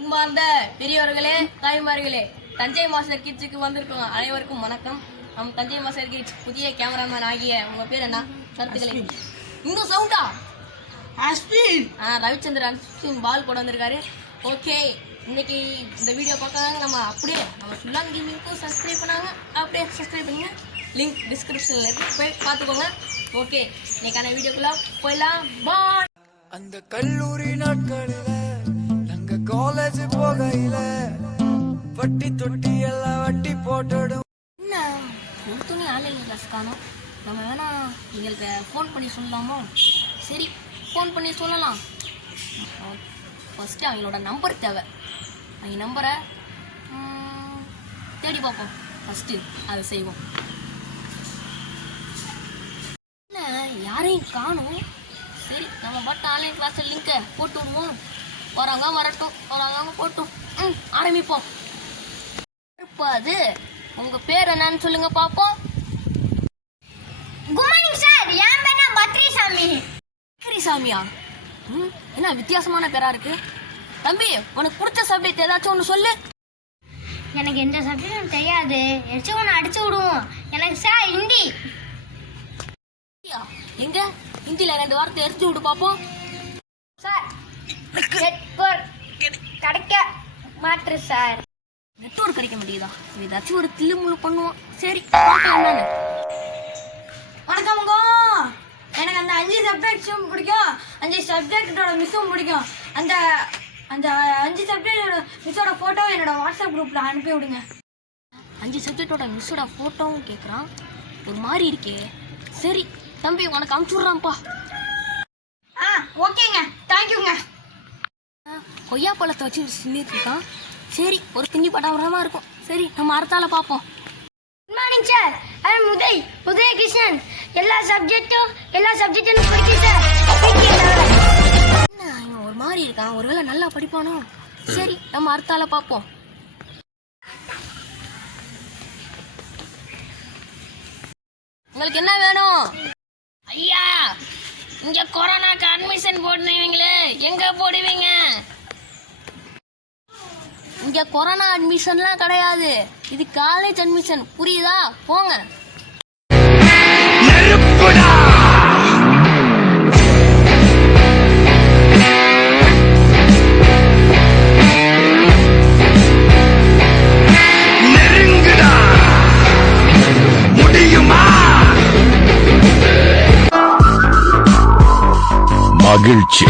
அன்பார்ந்த பெரியவர்களே, தாய்மார்களே, தஞ்சை மாஸ்டர் கிட்ஸுக்கு வந்திருக்கும் அனைவருக்கும் வணக்கம். நம் தஞ்சை மாஸ்டர் கிட்ஸ் புதிய கேமராமேன் ஆகிய உங்க பேர் என்ன? கருத்துக்களை இன்னும் சவுண்டா ரவிச்சந்திரன் பால் கூட வந்திருக்காரு. ஓகே, இன்னைக்கு இந்த வீடியோ பார்க்காங்க நம்ம ஃபுல்லாக கேமிங்க்கும் சப்ஸ்கிரைப் பண்ணாங்க. அப்படியே சப்ஸ்கிரைப் பண்ணுங்க, லிங்க் டிஸ்கிரிப்ஷனில் இருக்கு, போய் பார்த்துக்கோங்க. ஓகே, இன்னைக்கான வீடியோக்குள்ள போயிடலாம். பாய். அந்த கல்லூரி நாட்களில நாங்க காலேஜ் போகையில வட்டி தொட்டி எல்லாம் வட்டி போட்டுடும். என்ன ஒரு துணி ஆன்லைன் கிளாஸ் காணும். நம்ம வேணா எங்களுக்கு ஃபோன் பண்ணி சொல்லலாமோ? சரி, ஃபோன் பண்ணி சொல்லலாம். ஃபஸ்ட்டு அவங்களோட நம்பர் தேவை. அவங்க நம்பரை தேடி பார்ப்போம். ஃபஸ்ட்டு அதை செய்வோம். இல்லை, யாரையும் காணும். சரி, நம்ம மட்டும் ஆன்லைன் கிளாஸ் லிங்கை போட்டு விடுவோம். வரவங்க வரட்டும், வரவங்க போட்டும். ஆரம்பிப்போம். அது உங்க பேர் என்னன்னு சொல்லுங்க பாப்போம். குட் மார்னிங் சார், என் பேர் பத்ரிசாமி. பத்ரிசாமியா? என்ன வித்தியாசமான பேரா இருக்கு. தம்பி, உனக்கு பிடிச்ச சப்ஜெக்ட் ஏதாச்சும் ஒன்று சொல்லு. எனக்கு எந்த சப்ஜெக்டும் தெரியாது, எச்சு ஒன்று அடிச்சு விடுவோம். எனக்கு சார் ஹிந்தி. எங்க ஹிந்தியில 2 வார்த்தை எடுத்து விடு பாப்போம். சார் கிடைக்க மாற்று சார். நெட்வொர்க் கிடைக்க மாட்டேங்குதா? ஏதாச்சும் ஒரு தில்லுமுள்ளு பண்ணுவோம். சரி, என்னன்னு. வணக்கம்ங்க. எனக்கு அந்த 5 சப்ஜெக்ட்ஸும் பிடிக்கும், 5 சப்ஜெக்டோட மிஸ்ஸும் பிடிக்கும். அந்த அந்த 5 சப்ஜெக்டோட மிஸ்ஸோட ஃபோட்டோ என்னோட வாட்ஸ்அப் குரூப்பில் அனுப்பி விடுங்க. 5 சப்ஜெக்டோட மிஸ்ஸோட ஃபோட்டோவும் கேட்குறான். ஒரு மாதிரி இருக்கே. சரி தம்பி, உனக்கு அனுப்பிச்சு விட்றான்ப்பா. ஓகேங்க, தேங்க்யூங்க. கொய்யா பழத்தை வச்சு சின்னிட்டு இருக்கான். சரி, ஒரு திங்கி பட்டாமரமாக இருக்கும். சரி, நம்ம அடுத்தால பார்ப்போம். Good morning sir, I am Udaya Krishnan. எல்லா சப்ஜெக்டும் பிடிக்கும் சார். என்ன இவன் ஒரு மாதிரி இருக்கான்? ஒருவேளை நல்லா படிப்பானோ? சரி, நம்ம அடுத்தால பார்ப்போம். உங்களுக்கு என்ன வேணும்? ஐயா, இங்க கொரோனாக்கு அட்மிஷன் போடுவீங்களே, எங்க போடுவீங்க? இங்க கொரோனா அட்மிஷன்லாம் கிடையாது, இது காலேஜ் அட்மிஷன், புரியுதா? போங்க. மகிழ்ச்சி.